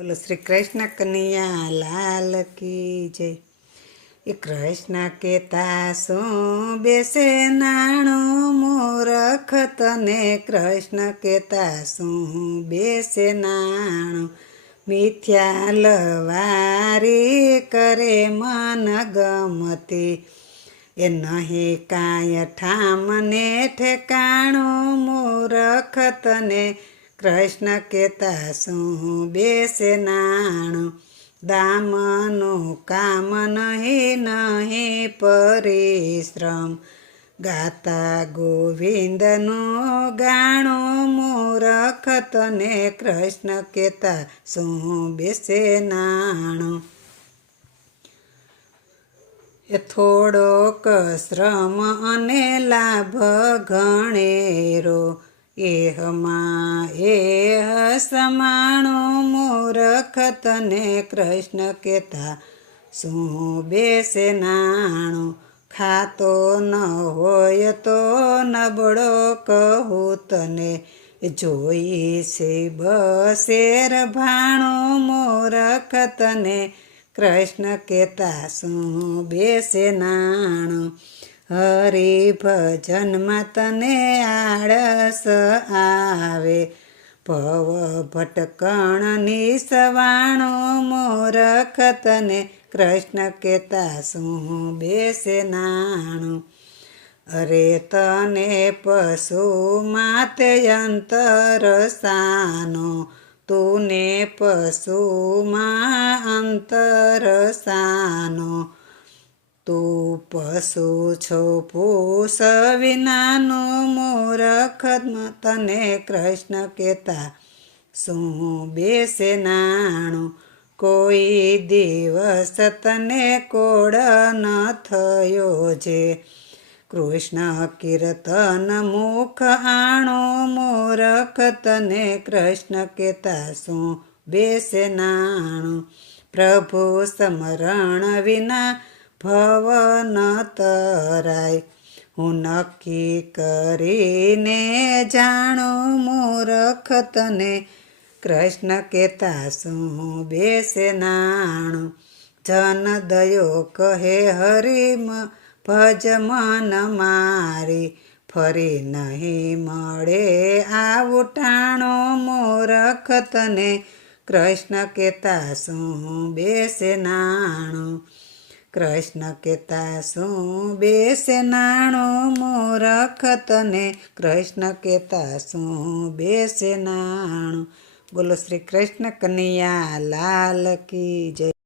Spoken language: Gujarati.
બોલો શ્રી કૃષ્ણ કનૈયા લાલ કી જય। એ કૃષ્ણ કેતા શું બેસે નાણો મૂરખ તને, કૃષ્ણ કેતા શું બેસે નાણો, મિથ્યા લવારી કરે મન ગમતી, એ નહીં કાંઈ ઠામને ઠેકાણું, મૂરખ તને કૃષ્ણ કેતા શું બેસે નાણો, દામનું કામ નહીં નહીં પરિશ્રમ, ગાતા ગોવિંદનું ગાણું, મૂરખ તને કૃષ્ણ કેતા શું બેસે નાણો, એ થોડોક શ્રમ અને લાભ ઘણેરો, એહમાં સમાણું, મૂરખ તને કૃષ્ણ કેતા શું બેસે નાણો, ખાતો ન હોય તો નબળો કહું તને, જોઈ છે બસેર ભાણું, મૂરખ તને કૃષ્ણ કેતા શું બેસે નાણો, હરિભજનમાં તને આળસ આવે, ભવ ભટકણની સવાણું, મૂરખ તને કૃષ્ણ કેતા શું બેસે નાણો, અરે તને પશુ માતે અંતર સાનો, તુને પશુમાં અંતર સાનો, તું પશુ છો પૂસ વિનાનું, મૂરખ તને કૃષ્ણ કેતા શું બેસે નાણો, કોઈ દિવસ તને કોડ ન થયો છે, કૃષ્ણ કીર્તન મુખ આણો, મૂરખ તને કૃષ્ણ કેતા શું બેસે નાણો, પ્રભુ સ્મરણ વિના ભવ ન તરાય, હું નક્કી કરીને જાણું, મૂરખ તને કૃષ્ણ કેતા શું બેસે નાણો, જન દયો કહે હરિમ ભજ મન મારી, ફરી નહીં મળે આવું ટાણો, મૂરખ તને કૃષ્ણ કેતા શું બેસે નાણો, કૃષ્ણ કેતા શું બેસે નાણો, મૂરખ તને કૃષ્ણ કેતા શું બેસે નાણો। બોલો શ્રી કૃષ્ણ કનૈયા લાલ કી જય।